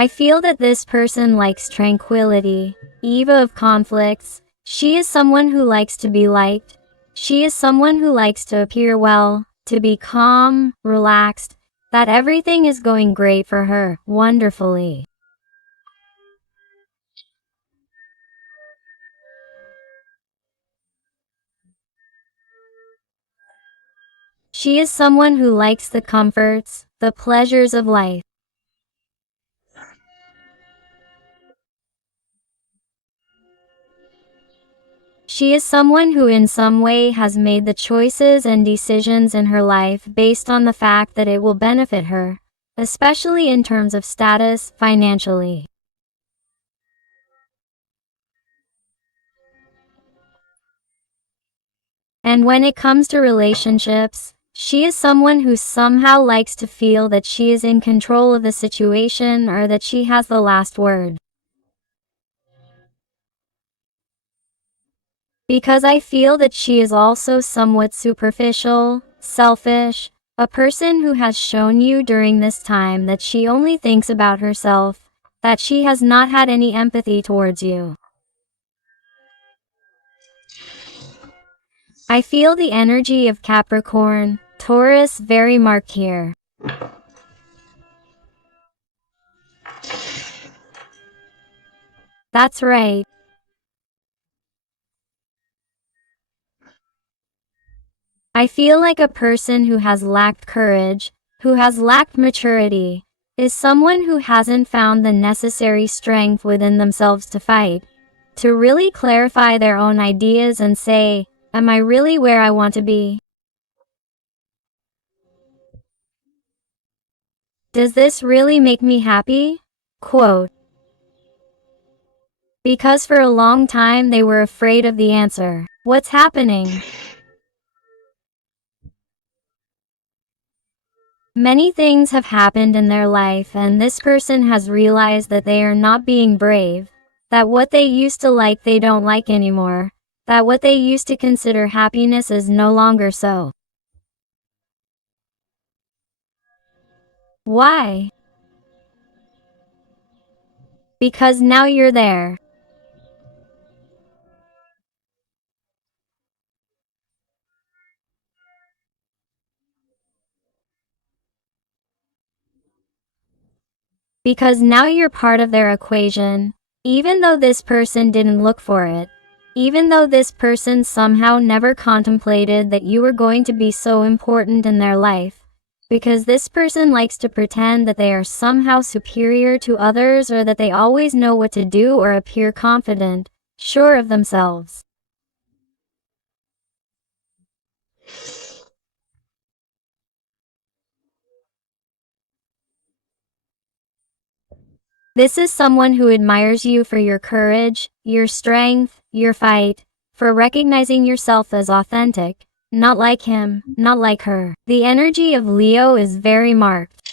I feel that this person likes tranquility, eve of conflicts. She is someone who likes to be liked. She is someone who likes to appear well, to be calm, relaxed, that everything is going great for her, wonderfully. She is someone who likes the comforts, the pleasures of life. She is someone who in some way has made the choices and decisions in her life based on the fact that it will benefit her, especially in terms of status, financially. And when it comes to relationships, she is someone who somehow likes to feel that she is in control of the situation or that she has the last word. Because I feel that she is also somewhat superficial, selfish, a person who has shown you during this time that she only thinks about herself, that she has not had any empathy towards you. I feel the energy of Capricorn, Taurus very marked here. That's right. I feel like a person who has lacked courage, who has lacked maturity, is someone who hasn't found the necessary strength within themselves to fight, to really clarify their own ideas and say, am I really where I want to be? Does this really make me happy? Quote. Because for a long time they were afraid of the answer. What's happening? Many things have happened in their life and this person has realized that they are not being brave, that what they used to like they don't like anymore, that what they used to consider happiness is no longer so. Why? Because now you're there. Because now you're part of their equation, even though this person didn't look for it. Even though this person somehow never contemplated that you were going to be so important in their life. Because this person likes to pretend that they are somehow superior to others or that they always know what to do or appear confident, sure of themselves. This is someone who admires you for your courage, your strength, your fight, for recognizing yourself as authentic, not like him, not like her. The energy of Leo is very marked.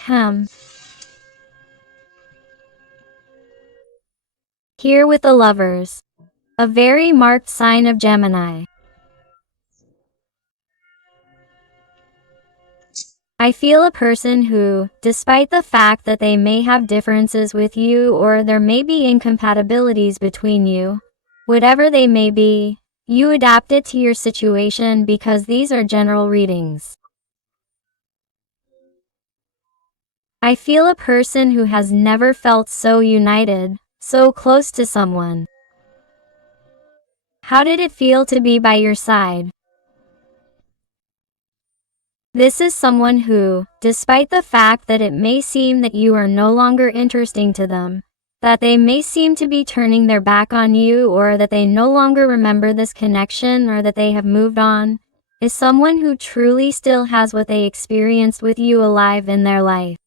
Here with the Lovers. A very marked sign of Gemini. I feel a person who, despite the fact that they may have differences with you or there may be incompatibilities between you, whatever they may be, you adapt it to your situation because these are general readings. I feel a person who has never felt so united, so close to someone. How did it feel to be by your side? This is someone who, despite the fact that it may seem that you are no longer interesting to them, that they may seem to be turning their back on you or that they no longer remember this connection or that they have moved on, is someone who truly still has what they experienced with you alive in their life.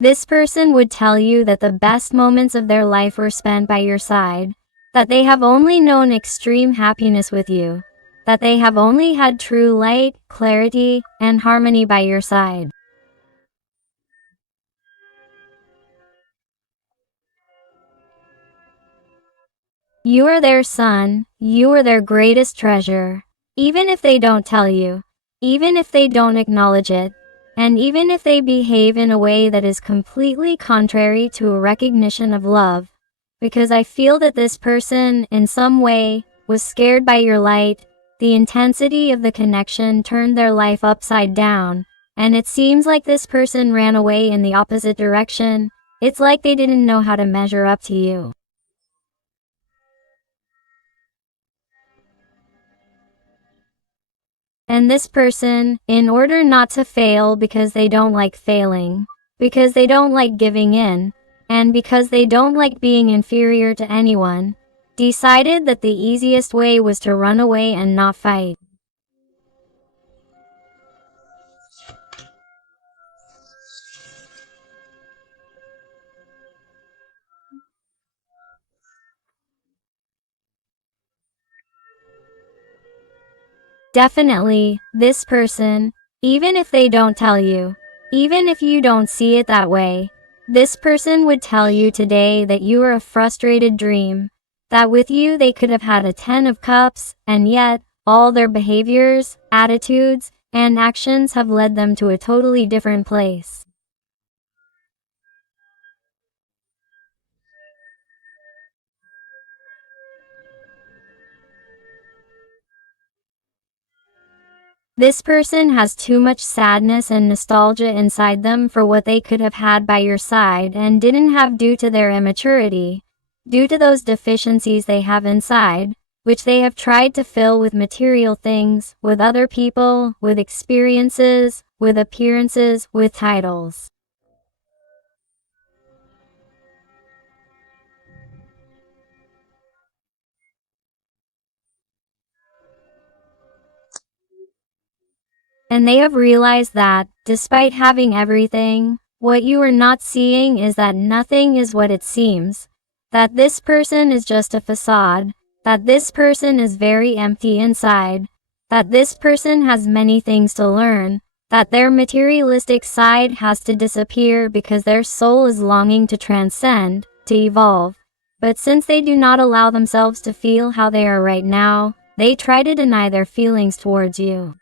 This person would tell you that the best moments of their life were spent by your side, that they have only known extreme happiness with you, that they have only had true light, clarity, and harmony by your side. You are their sun, you are their greatest treasure. Even if they don't tell you, even if they don't acknowledge it, and even if they behave in a way that is completely contrary to a recognition of love. Because I feel that this person, in some way, was scared by your light. The intensity of the connection turned their life upside down, and it seems like this person ran away in the opposite direction. It's like they didn't know how to measure up to you. And this person, in order not to fail because they don't like failing, because they don't like giving in, and because they don't like being inferior to anyone, decided that the easiest way was to run away and not fight. Definitely, this person, even if they don't tell you, even if you don't see it that way, this person would tell you today that you are a frustrated dream, that with you they could have had a 10 of cups, and yet, all their behaviors, attitudes, and actions have led them to a totally different place. This person has too much sadness and nostalgia inside them for what they could have had by your side and didn't have due to their immaturity, due to those deficiencies they have inside, which they have tried to fill with material things, with other people, with experiences, with appearances, with titles. And they have realized that, despite having everything, what you are not seeing is that nothing is what it seems, that this person is just a facade, that this person is very empty inside, that this person has many things to learn, that their materialistic side has to disappear because their soul is longing to transcend, to evolve. But since they do not allow themselves to feel how they are right now, they try to deny their feelings towards you.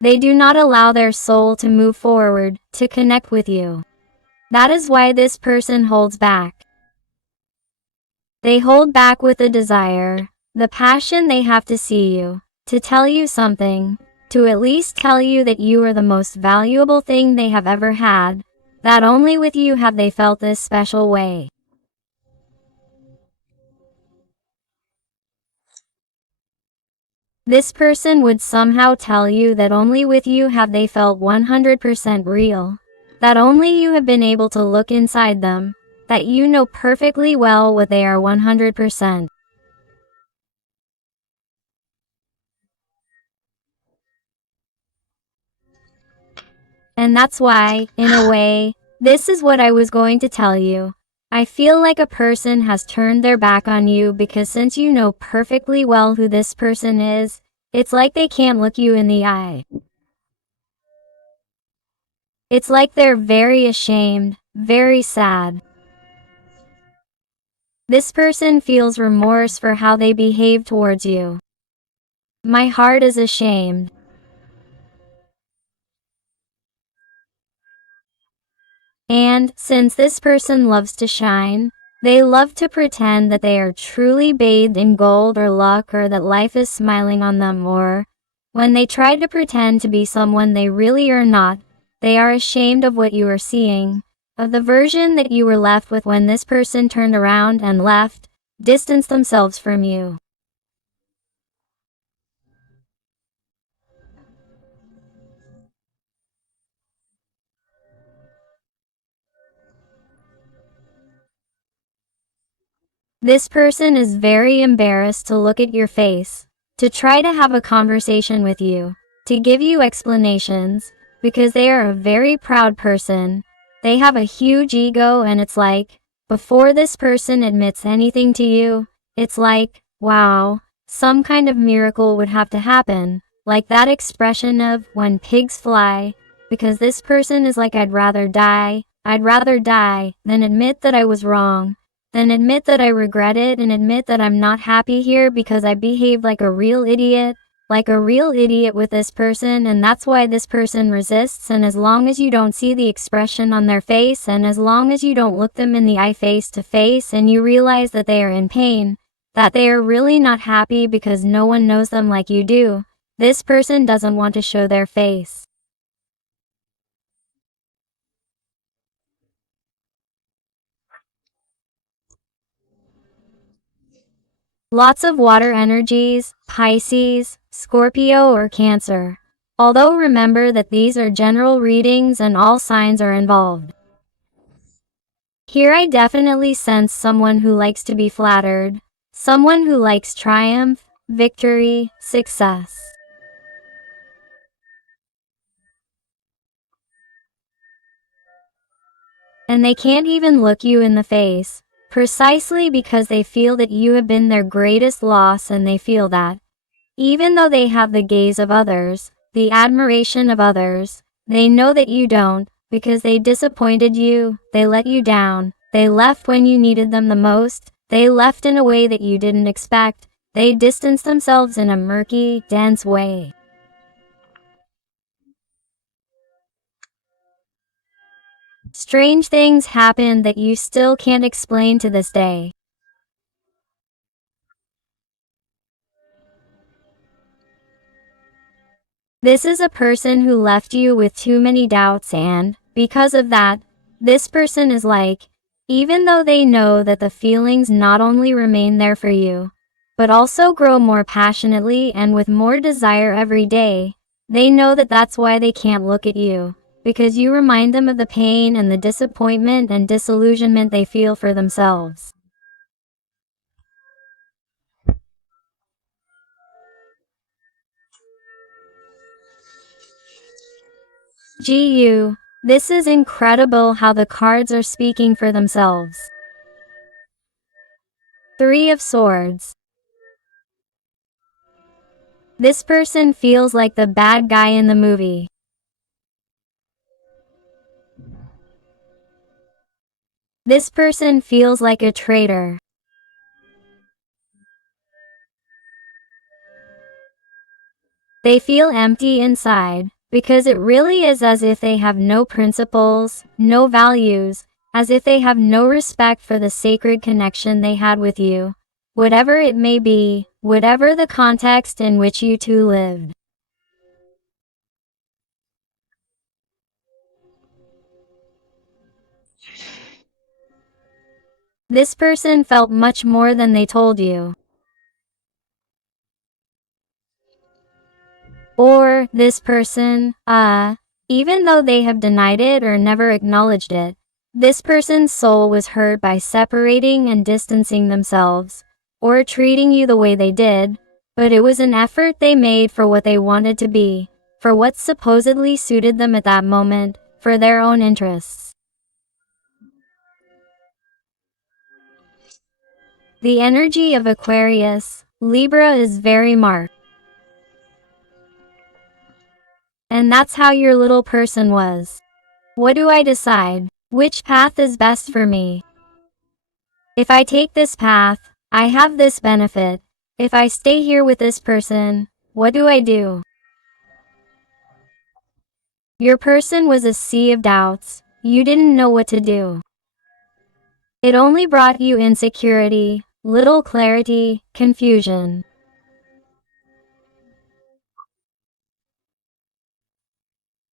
They do not allow their soul to move forward, to connect with you. That is why this person holds back. They hold back with the desire, the passion they have to see you, to tell you something, to at least tell you that you are the most valuable thing they have ever had, that only with you have they felt this special way. This person would somehow tell you that only with you have they felt 100% real, that only you have been able to look inside them, that you know perfectly well what they are 100%. And that's why, in a way, this is what I was going to tell you. I feel like a person has turned their back on you because since you know perfectly well who this person is, it's like they can't look you in the eye. It's like they're very ashamed, very sad. This person feels remorse for how they behave towards you. My heart is ashamed. And, since this person loves to shine, they love to pretend that they are truly bathed in gold or luck or that life is smiling on them, or, when they try to pretend to be someone they really are not, they are ashamed of what you are seeing, of the version that you were left with when this person turned around and left, distanced themselves from you. This person is very embarrassed to look at your face, to try to have a conversation with you, to give you explanations, because they are a very proud person. They have a huge ego and it's like, before this person admits anything to you, it's like, wow, some kind of miracle would have to happen, like that expression of when pigs fly, because this person is like, I'd rather die than admit that I was wrong, than admit that I regret it, and admit that I'm not happy here because I behaved like a real idiot with this person. And that's why this person resists. And as long as you don't see the expression on their face, and as long as you don't look them in the eye face to face, and you realize that they are in pain, that they are really not happy because no one knows them like you do, this person doesn't want to show their face. Lots of water energies, Pisces, Scorpio, or Cancer. Although remember that these are general readings and all signs are involved. Here I definitely sense someone who likes to be flattered, someone who likes triumph, victory, success. And they can't even look you in the face, precisely because they feel that you have been their greatest loss, and they feel that, even though they have the gaze of others, the admiration of others, they know that you don't, because they disappointed you, they let you down, they left when you needed them the most, they left in a way that you didn't expect, they distanced themselves in a murky, dense way. Strange things happened that you still can't explain to this day. This is a person who left you with too many doubts, and, because of that, this person is like, even though they know that the feelings not only remain there for you, but also grow more passionately and with more desire every day, they know that that's why they can't look at you, because you remind them of the pain and the disappointment and disillusionment they feel for themselves. GU, this is incredible how the cards are speaking for themselves. Three of Swords. This person feels like the bad guy in the movie. This person feels like a traitor. They feel empty inside, because it really is as if they have no principles, no values, as if they have no respect for the sacred connection they had with you, whatever it may be, whatever the context in which you two lived. This person felt much more than they told you. Or, this person, even though they have denied it or never acknowledged it, this person's soul was hurt by separating and distancing themselves, or treating you the way they did, but it was an effort they made for what they wanted to be, for what supposedly suited them at that moment, for their own interests. The energy of Aquarius, Libra is very marked. And that's how your little person was. What do I decide? Which path is best for me? If I take this path, I have this benefit. If I stay here with this person, what do I do? Your person was a sea of doubts. You didn't know what to do. It only brought you insecurity, little clarity, confusion.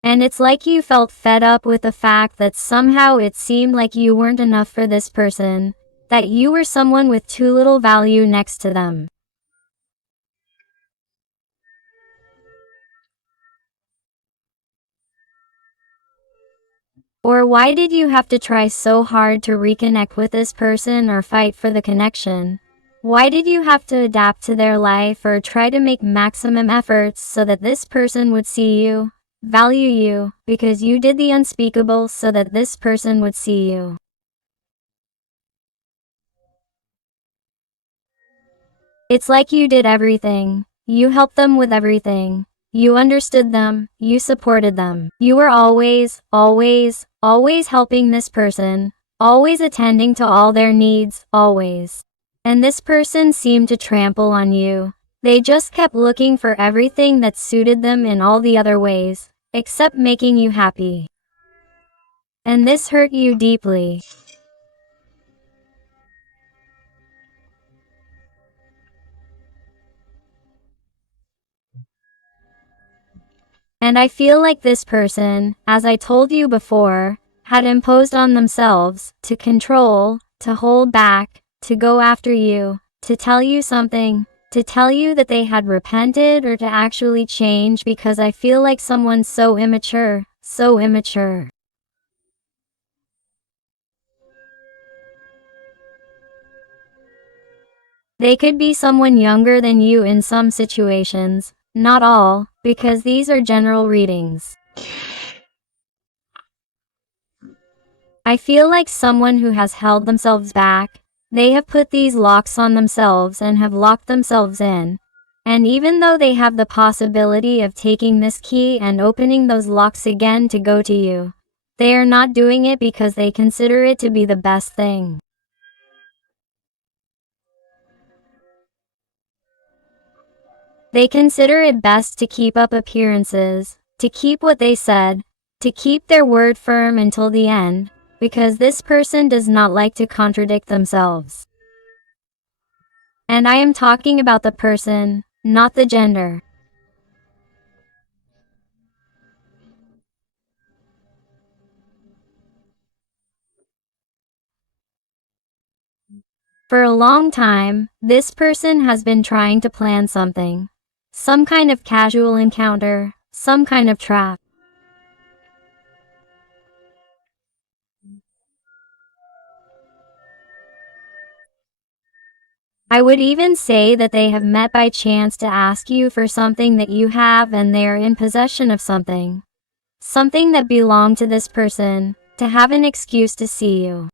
And it's like you felt fed up with the fact that somehow it seemed like you weren't enough for this person, that you were someone with too little value next to them. Or why did you have to try so hard to reconnect with this person or fight for the connection? Why did you have to adapt to their life or try to make maximum efforts so that this person would see you, value you, because you did the unspeakable so that this person would see you? It's like you did everything. You helped them with everything. You understood them, you supported them. You were always, always, always helping this person, always attending to all their needs, always. And this person seemed to trample on you. They just kept looking for everything that suited them in all the other ways, except making you happy. And this hurt you deeply. And I feel like this person, as I told you before, had imposed on themselves to control, to hold back, to go after you, to tell you something, to tell you that they had repented or to actually change, because I feel like someone's so immature, so immature. They could be someone younger than you in some situations, not all, because these are general readings. I feel like someone who has held themselves back. They have put these locks on themselves and have locked themselves in. And even though they have the possibility of taking this key and opening those locks again to go to you, they are not doing it because they consider it to be the best thing. They consider it best to keep up appearances, to keep what they said, to keep their word firm until the end, because this person does not like to contradict themselves. And I am talking about the person, not the gender. For a long time, this person has been trying to plan something. Some kind of casual encounter, some kind of trap. I would even say that they have met by chance to ask you for something that you have, and they are in possession of something. Something that belonged to this person, to have an excuse to see you.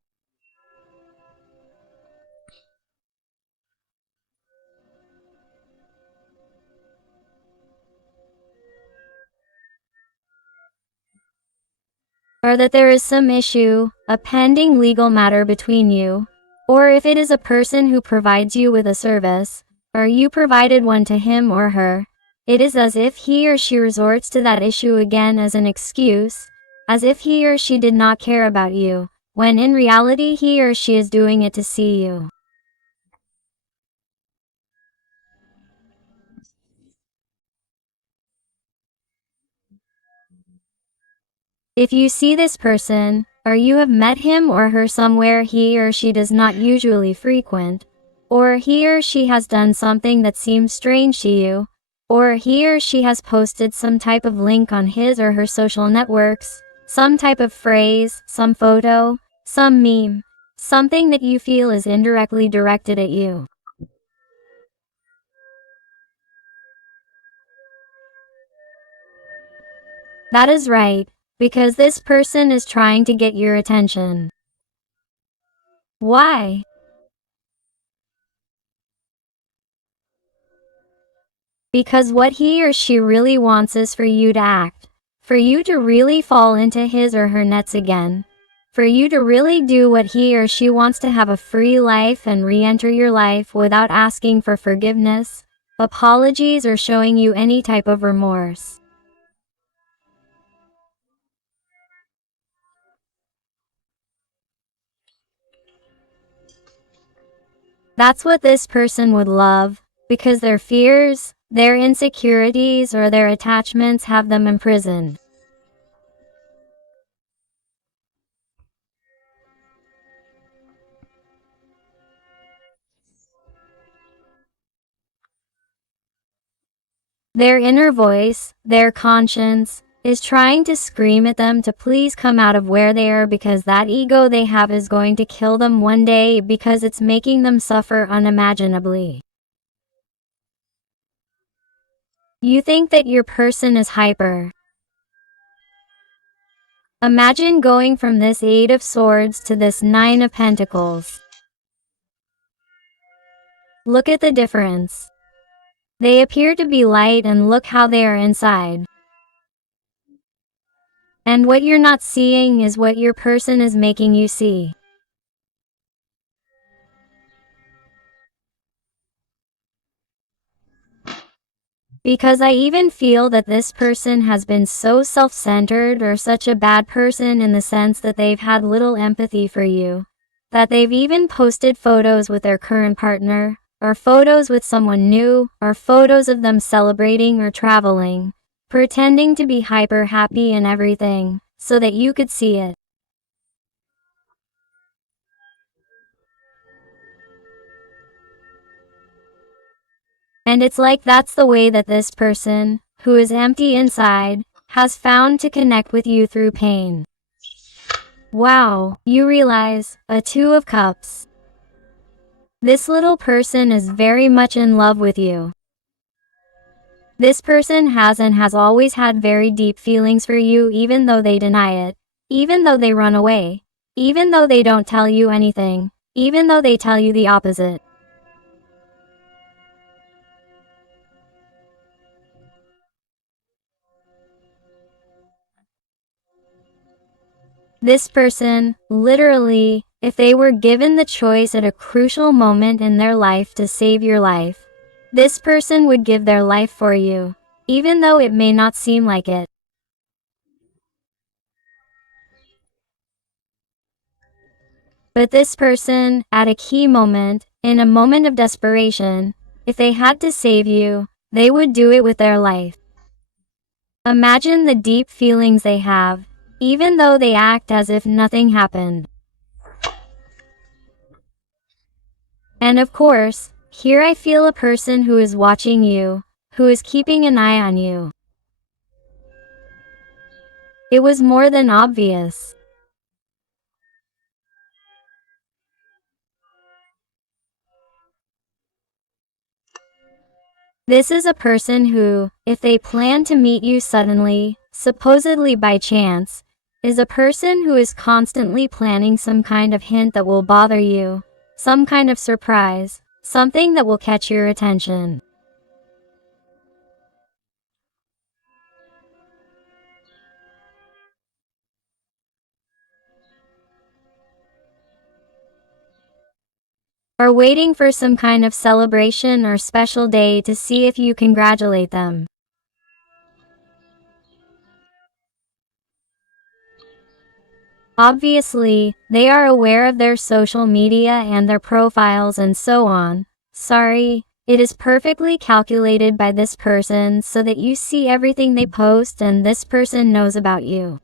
Or that there is some issue, a pending legal matter between you. Or if it is a person who provides you with a service, or you provided one to him or her, it is as if he or she resorts to that issue again as an excuse, as if he or she did not care about you, when in reality he or she is doing it to see you. If you see this person, or you have met him or her somewhere he or she does not usually frequent, or he or she has done something that seems strange to you, or he or she has posted some type of link on his or her social networks, some type of phrase, some photo, some meme, something that you feel is indirectly directed at you. That is right, because this person is trying to get your attention. Why? Because what he or she really wants is for you to act, for you to really fall into his or her nets again, for you to really do what he or she wants, to have a free life and re-enter your life without asking for forgiveness, apologies, or showing you any type of remorse. That's what this person would love, because their fears, their insecurities, or their attachments have them imprisoned. Their inner voice, their conscience, is trying to scream at them to please come out of where they are, because that ego they have is going to kill them one day, because it's making them suffer unimaginably. You think that your person is hyper. Imagine going from this Eight of Swords to this Nine of Pentacles. Look at the difference. They appear to be light and look how they are inside. And what you're not seeing is what your person is making you see. Because I even feel that this person has been so self-centered or such a bad person in the sense that they've had little empathy for you, that they've even posted photos with their current partner, or photos with someone new, or photos of them celebrating or traveling, pretending to be hyper happy and everything, so that you could see it. And it's like that's the way that this person, who is empty inside, has found to connect with you through pain. Wow, you realize, a Two of Cups. This little person is very much in love with you. This person has and has always had very deep feelings for you, even though they deny it, even though they run away, even though they don't tell you anything, even though they tell you the opposite. This person, literally, if they were given the choice at a crucial moment in their life to save your life, this person would give their life for you, even though it may not seem like it. But this person, at a key moment, in a moment of desperation, if they had to save you, they would do it with their life. Imagine the deep feelings they have, even though they act as if nothing happened. And of course, here I feel a person who is watching you, who is keeping an eye on you. It was more than obvious. This is a person who, if they plan to meet you suddenly, supposedly by chance, is a person who is constantly planning some kind of hint that will bother you, some kind of surprise, something that will catch your attention. Or waiting for some kind of celebration or special day to see if you congratulate them. Obviously, they are aware of their social media and their profiles and so on. Sorry, it is perfectly calculated by this person so that you see everything they post and this person knows about you.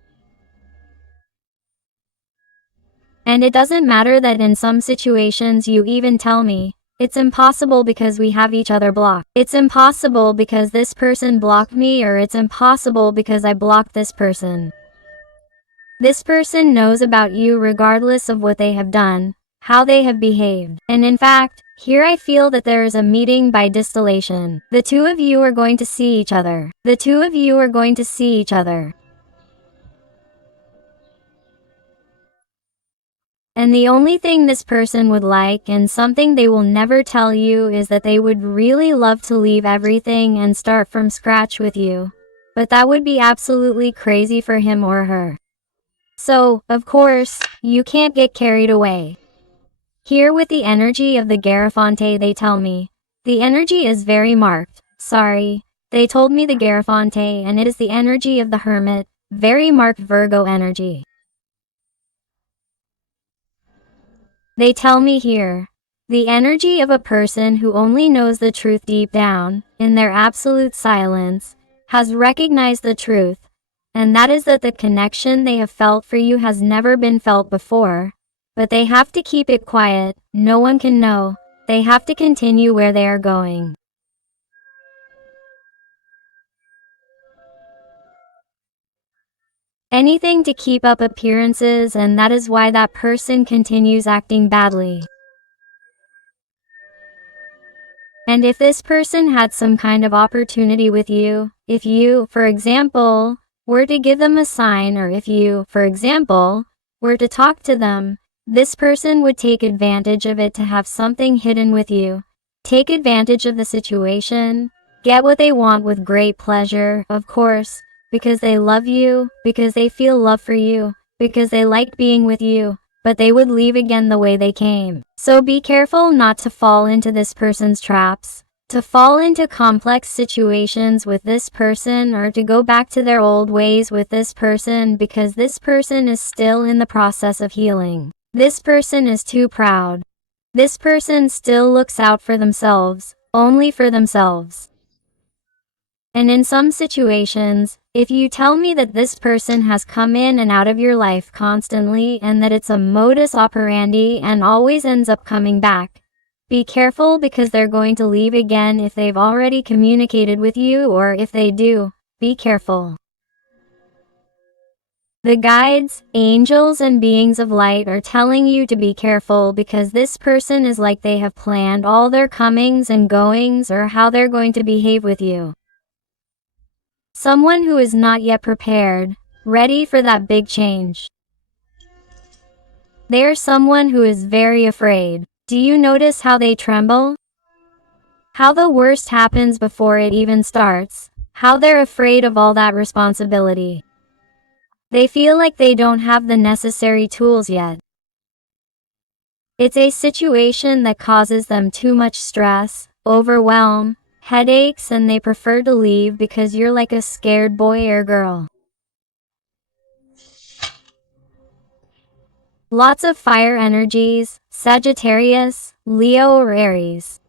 And it doesn't matter that in some situations you even tell me, it's impossible because we have each other blocked. It's impossible because this person blocked me, or it's impossible because I blocked this person. This person knows about you regardless of what they have done, how they have behaved. And in fact, here I feel that there is a meeting by distillation. The two of you are going to see each other. The two of you are going to see each other. And the only thing this person would like, and something they will never tell you, is that they would really love to leave everything and start from scratch with you. But that would be absolutely crazy for him or her. So, of course, you can't get carried away. Here with the energy of the Garafonte, they tell me, the energy is very marked. Sorry, they told me the Garafonte, and it is the energy of the Hermit, very marked Virgo energy. They tell me here, the energy of a person who only knows the truth deep down, in their absolute silence, has recognized the truth, and that is that the connection they have felt for you has never been felt before, but they have to keep it quiet, no one can know, they have to continue where they are going. Anything to keep up appearances, and that is why that person continues acting badly. And if this person had some kind of opportunity with you, if you, for example, were to give them a sign, or if you, for example, were to talk to them, this person would take advantage of it to have something hidden with you, take advantage of the situation, get what they want with great pleasure, of course, because they love you, because they feel love for you, because they like being with you, but they would leave again the way they came. So be careful not to fall into this person's traps, to fall into complex situations with this person, or to go back to their old ways with this person, because this person is still in the process of healing. This person is too proud. This person still looks out for themselves, only for themselves. And in some situations, if you tell me that this person has come in and out of your life constantly and that it's a modus operandi and always ends up coming back, be careful, because they're going to leave again if they've already communicated with you, or if they do, be careful. The guides, angels, and beings of light are telling you to be careful, because this person is like they have planned all their comings and goings, or how they're going to behave with you. Someone who is not yet prepared, ready for that big change. They are someone who is very afraid. Do you notice how they tremble? How the worst happens before it even starts. How they're afraid of all that responsibility. They feel like they don't have the necessary tools yet. It's a situation that causes them too much stress, overwhelm, headaches, and they prefer to leave because you're like a scared boy or girl. Lots of fire energies, Sagittarius, Leo, or Aries.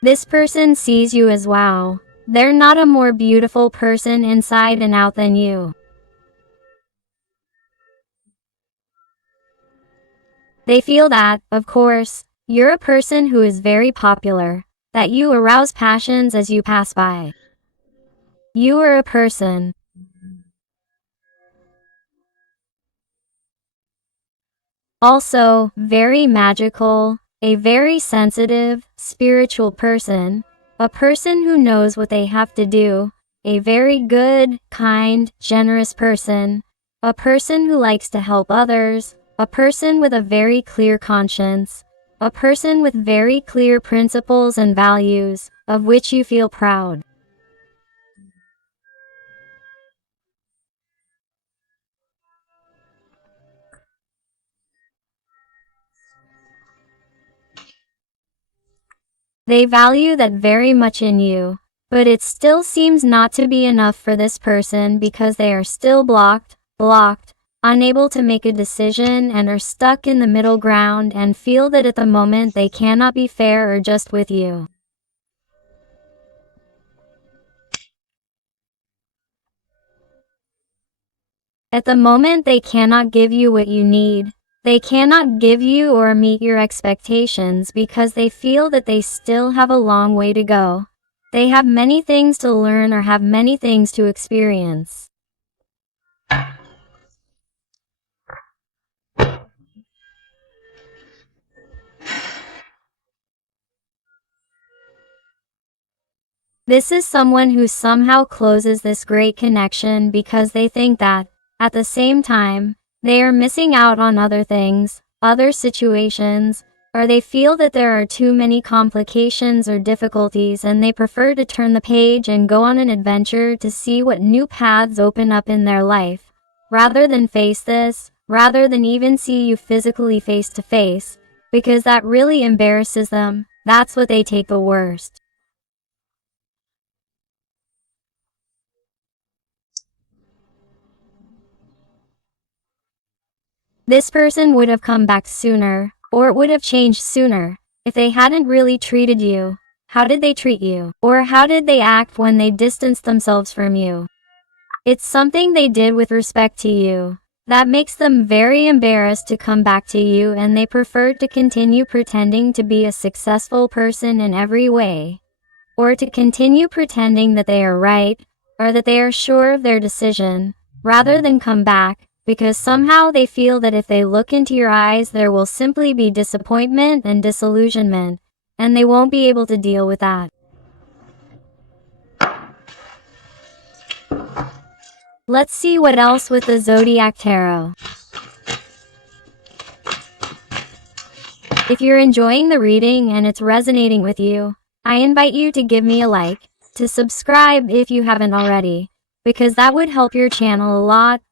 This person sees you as wow. They're not a more beautiful person inside and out than you. They feel that, of course, you're a person who is very popular, that you arouse passions as you pass by. You are a person also very magical, a very sensitive, spiritual person, a person who knows what they have to do, a very good, kind, generous person, a person who likes to help others, a person with a very clear conscience, a person with very clear principles and values, of which you feel proud. They value that very much in you, but it still seems not to be enough for this person, because they are still blocked, unable to make a decision, and are stuck in the middle ground and feel that at the moment they cannot be fair or just with you. At the moment they cannot give you what you need. They cannot give you or meet your expectations because they feel that they still have a long way to go. They have many things to learn or have many things to experience. This is someone who somehow closes this great connection because they think that, at the same time, they are missing out on other things, other situations, or they feel that there are too many complications or difficulties, and they prefer to turn the page and go on an adventure to see what new paths open up in their life, rather than face this, rather than even see you physically face to face, because that really embarrasses them. That's what they take the worst. This person would have come back sooner, or it would have changed sooner, if they hadn't really treated you. How did they treat you? Or how did they act when they distanced themselves from you? It's something they did with respect to you. That makes them very embarrassed to come back to you, and they prefer to continue pretending to be a successful person in every way. Or to continue pretending that they are right, or that they are sure of their decision, rather than come back, because somehow they feel that if they look into your eyes there will simply be disappointment and disillusionment, and they won't be able to deal with that. Let's see what else with the Zodiac Tarot. If you're enjoying the reading and it's resonating with you, I invite you to give me a like, to subscribe if you haven't already, because that would help your channel a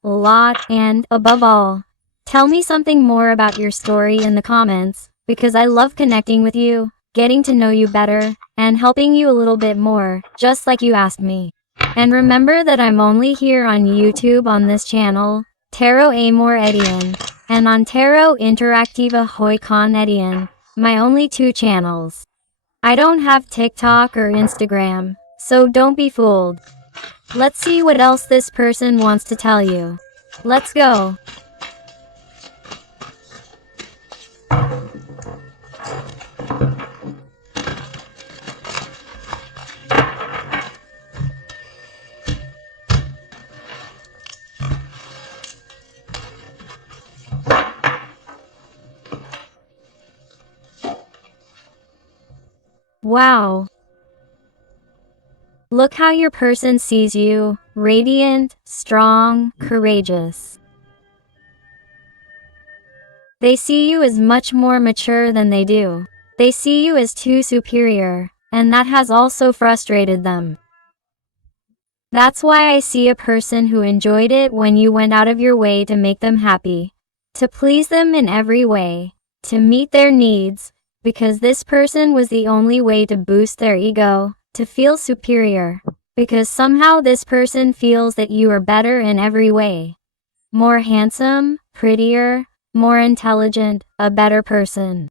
lot, and above all, tell me something more about your story in the comments, because I love connecting with you, getting to know you better, and helping you a little bit more, just like you asked me. And remember that I'm only here on YouTube on this channel, Tarot Amor Edian, and on Tarot Interactiva Hoy Con Edian, my only two channels. I don't have TikTok or Instagram, so don't be fooled. Let's see what else this person wants to tell you. Let's go. Wow. Look how your person sees you, radiant, strong, courageous. They see you as much more mature than they do. They see you as too superior, and that has also frustrated them. That's why I see a person who enjoyed it when you went out of your way to make them happy, to please them in every way, to meet their needs, because this person was the only way to boost their ego, to feel superior, because somehow this person feels that you are better in every way. More handsome, prettier, more intelligent, a better person.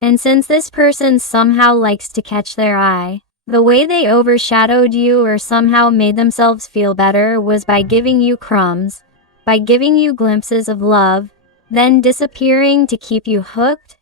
And since this person somehow likes to catch their eye, the way they overshadowed you or somehow made themselves feel better was by giving you crumbs, by giving you glimpses of love, then disappearing to keep you hooked,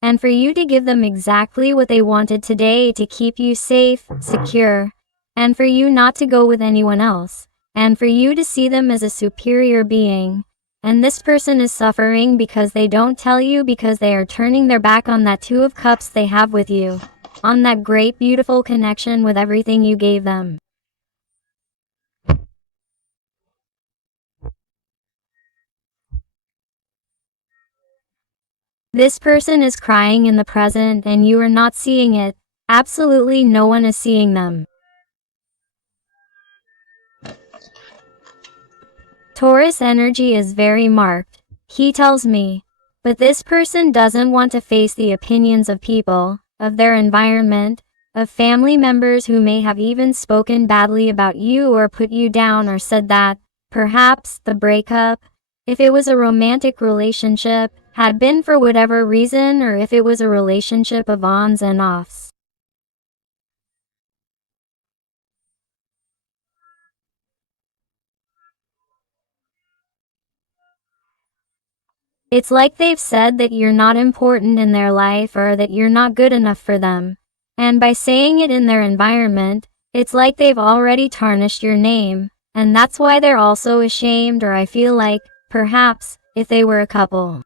and for you to give them exactly what they wanted today to keep you safe, secure, and for you not to go with anyone else, and for you to see them as a superior being. And this person is suffering because they don't tell you, because they are turning their back on that Two of Cups they have with you, on that great beautiful connection with everything you gave them. This person is crying in the present and you are not seeing it. Absolutely no one is seeing them. Taurus energy is very marked, he tells me. But this person doesn't want to face the opinions of people, of their environment, of family members who may have even spoken badly about you or put you down or said that, perhaps, the breakup, if it was a romantic relationship, had been for whatever reason, or if it was a relationship of ons and offs. It's like they've said that you're not important in their life or that you're not good enough for them. And by saying it in their environment, it's like they've already tarnished your name. And that's why they're also ashamed, or I feel like, perhaps, if they were a couple.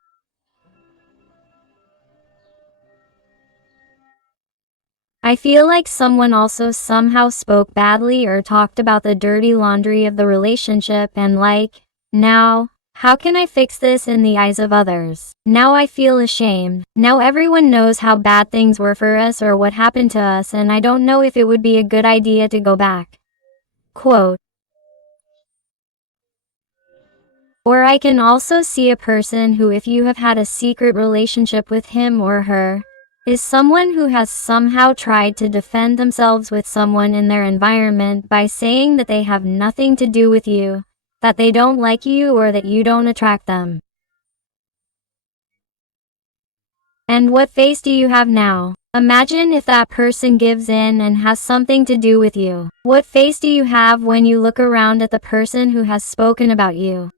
I feel like someone also somehow spoke badly or talked about the dirty laundry of the relationship and like, now, how can I fix this in the eyes of others? Now I feel ashamed. Now everyone knows how bad things were for us or what happened to us, and I don't know if it would be a good idea to go back. Quote. Or I can also see a person who, if you have had a secret relationship with him or her, is someone who has somehow tried to defend themselves with someone in their environment by saying that they have nothing to do with you, that they don't like you, or that you don't attract them. And what face do you have now? Imagine if that person gives in and has something to do with you. What face do you have when you look around at the person who has spoken about you?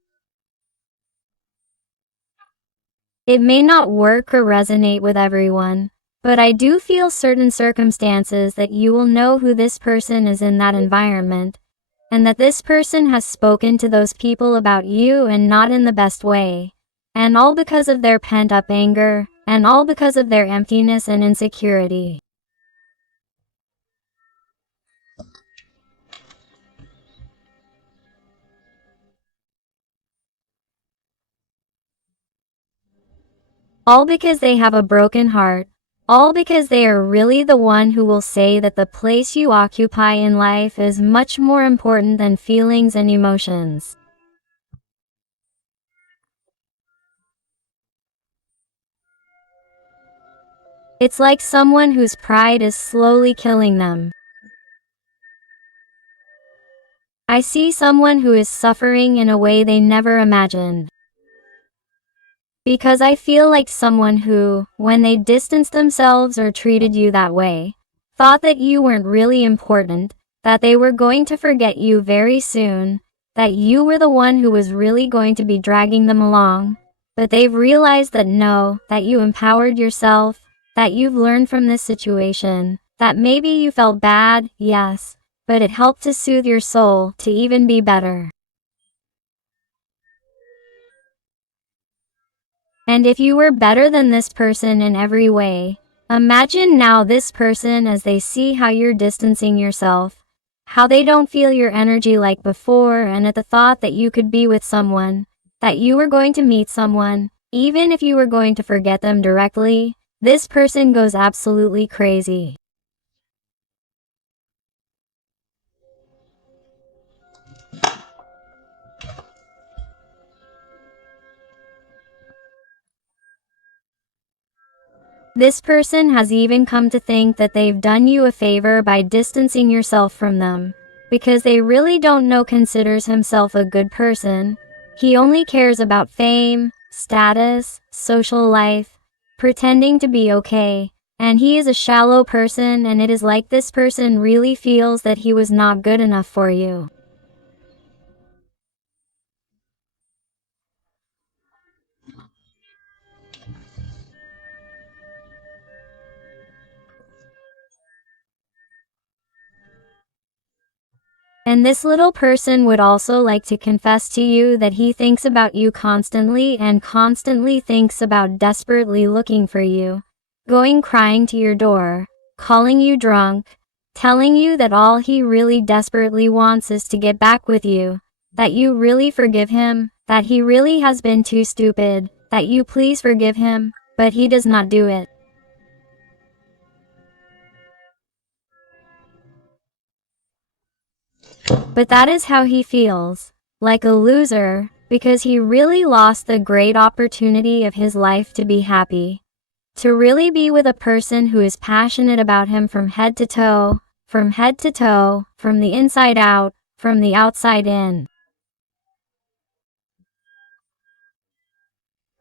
It may not work or resonate with everyone, but I do feel certain circumstances that you will know who this person is in that environment, and that this person has spoken to those people about you and not in the best way, and all because of their pent-up anger, and all because of their emptiness and insecurity. All because they have a broken heart. All because they are really the one who will say that the place you occupy in life is much more important than feelings and emotions. It's like someone whose pride is slowly killing them. I see someone who is suffering in a way they never imagined. Because I feel like someone who, when they distanced themselves or treated you that way, thought that you weren't really important, that they were going to forget you very soon, that you were the one who was really going to be dragging them along. But they've realized that no, that you empowered yourself, that you've learned from this situation, that maybe you felt bad, yes, but it helped to soothe your soul to even be better. And if you were better than this person in every way, imagine now this person as they see how you're distancing yourself, how they don't feel your energy like before, and at the thought that you could be with someone, that you were going to meet someone, even if you were going to forget them directly, this person goes absolutely crazy. This person has even come to think that they've done you a favor by distancing yourself from them, because they really don't know considers himself a good person. He only cares about fame, status, social life, pretending to be okay, and he is a shallow person, and it is like this person really feels that he was not good enough for you. And this little person would also like to confess to you that he thinks about you constantly and constantly thinks about desperately looking for you, going crying to your door, calling you drunk, telling you that all he really desperately wants is to get back with you, that you really forgive him, that he really has been too stupid, that you please forgive him, but he does not do it. But that is how he feels, like a loser, because he really lost the great opportunity of his life to be happy. To really be with a person who is passionate about him from head to toe, from head to toe, from the inside out, from the outside in.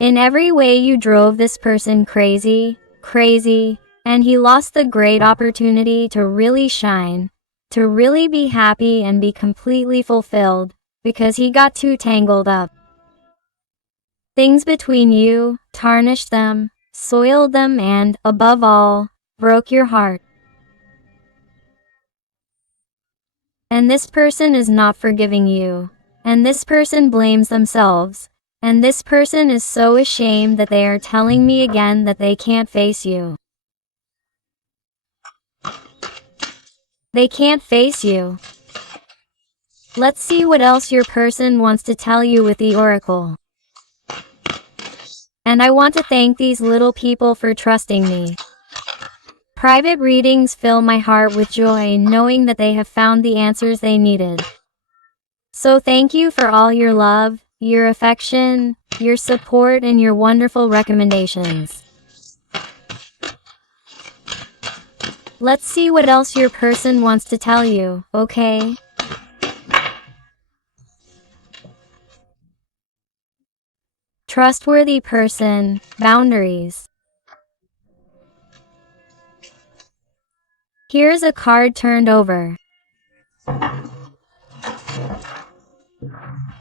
In every way you drove this person crazy, crazy, and he lost the great opportunity to really shine, to really be happy and be completely fulfilled, because he got too tangled up. Things between you tarnished them, soiled them, and, above all, broke your heart. And this person is not forgiving you. And this person blames themselves. And this person is so ashamed that they are telling me again that they can't face you. They can't face you. Let's see what else your person wants to tell you with the oracle. And I want to thank these little people for trusting me. Private readings fill my heart with joy knowing that they have found the answers they needed. So thank you for all your love, your affection, your support, and your wonderful recommendations. Let's see what else your person wants to tell you, okay? Trustworthy person, boundaries. Here's a card turned over.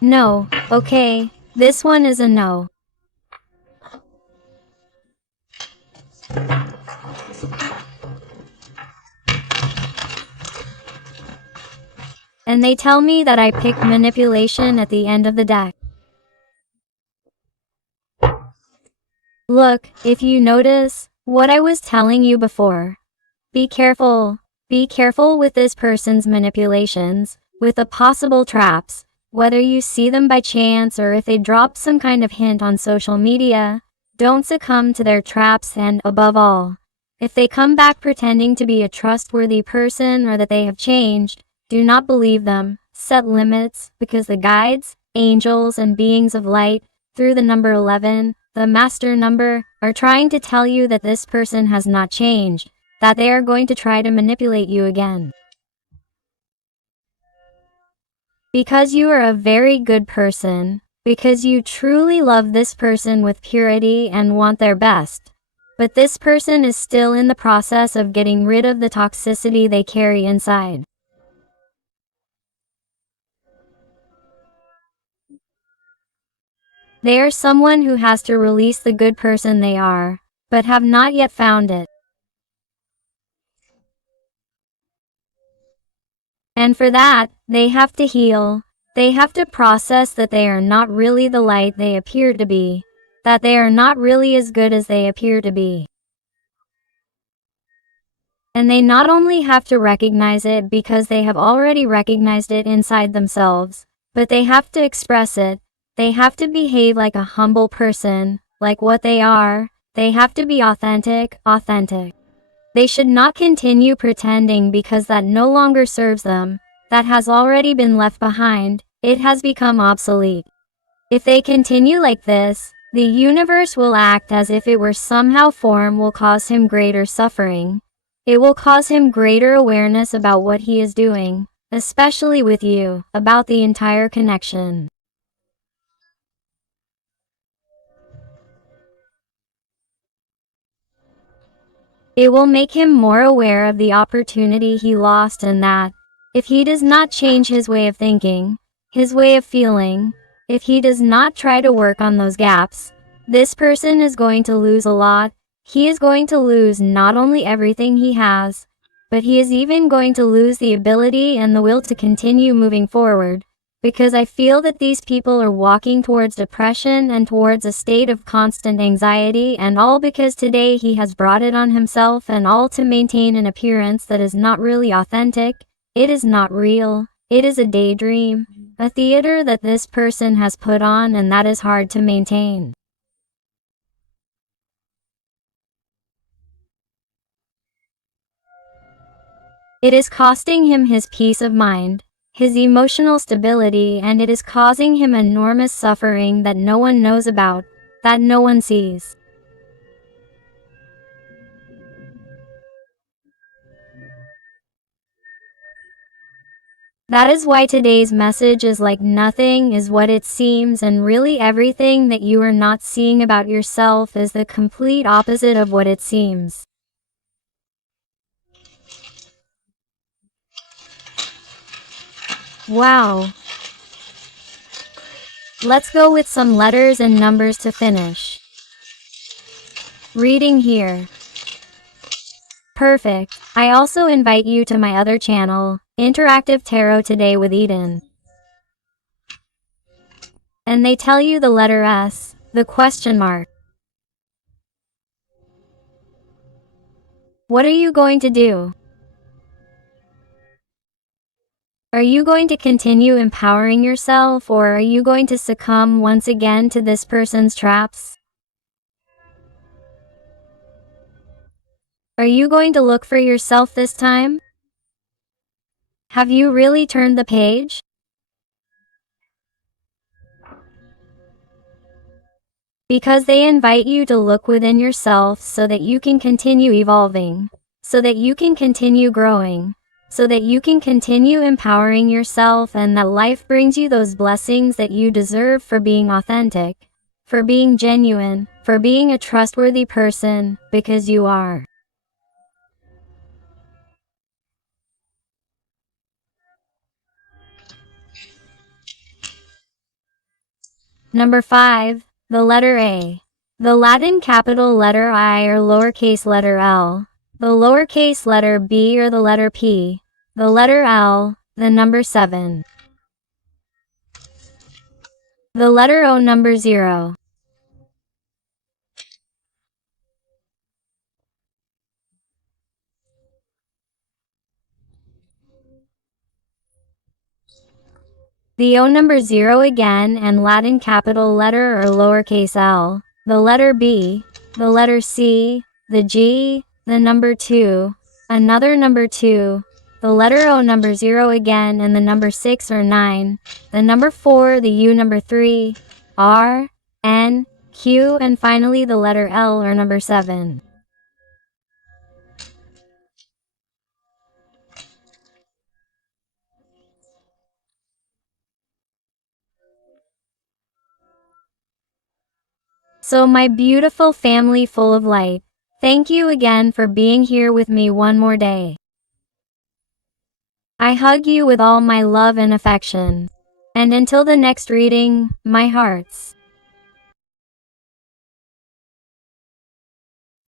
No, okay, this one is a no. And they tell me that I pick manipulation at the end of the deck. Look, if you notice, what I was telling you before. Be careful with this person's manipulations, with the possible traps, whether you see them by chance or if they drop some kind of hint on social media. Don't succumb to their traps and, above all, if they come back pretending to be a trustworthy person or that they have changed, do not believe them. Set limits, because the guides, angels, and beings of light, through the number 11, the master number, are trying to tell you that this person has not changed, that they are going to try to manipulate you again. Because you are a very good person, because you truly love this person with purity and want their best. But this person is still in the process of getting rid of the toxicity they carry inside. They are someone who has to release the good person they are, but have not yet found it. And for that, they have to heal. They have to process that they are not really the light they appear to be, that they are not really as good as they appear to be. And they not only have to recognize it because they have already recognized it inside themselves, but they have to express it. They have to behave like a humble person, like what they are. They have to be authentic. They should not continue pretending because that no longer serves them. That has already been left behind. It has become obsolete. If they continue like this, the universe will act as if it were somehow form will cause him greater suffering. It will cause him greater awareness about what he is doing, especially with you, about the entire connection. It will make him more aware of the opportunity he lost and that, if he does not change his way of thinking, his way of feeling, if he does not try to work on those gaps, this person is going to lose a lot. He is going to lose not only everything he has, but he is even going to lose the ability and the will to continue moving forward, because I feel that these people are walking towards depression and towards a state of constant anxiety, and all because today he has brought it on himself, and all to maintain an appearance that is not really authentic. It is not real. It is a daydream, a theater that this person has put on, and that is hard to maintain. It is costing him his peace of mind, his emotional stability, and it is causing him enormous suffering that no one knows about, that no one sees. That is why today's message is like nothing is what it seems, and really everything that you are not seeing about yourself is the complete opposite of what it seems. Wow. Let's go with some letters and numbers to finish. Reading here. Perfect. I also invite you to my other channel, Interactive Tarot Today with Eden. And they tell you the letter S, the question mark. What are you going to do? Are you going to continue empowering yourself, or are you going to succumb once again to this person's traps? Are you going to look for yourself this time? Have you really turned the page? Because they invite you to look within yourself so that you can continue evolving, so that you can continue growing, so that you can continue empowering yourself, and that life brings you those blessings that you deserve for being authentic, for being genuine, for being a trustworthy person, because you are. Number 5, the letter A. The Latin capital letter I or lowercase letter L. The lowercase letter B or the letter P. The letter L. The number 7. The letter O, number 0. The O, number 0 again, and Latin capital letter or lowercase l. the letter B, the letter C, the G, the number 2, another number 2, the letter O, number 0 again, and the number 6 or 9, the number 4, the U, number 3, R, N, Q, and finally the letter L or number 7. So my beautiful family full of light, thank you again for being here with me one more day. I hug you with all my love and affection. And until the next reading, my hearts.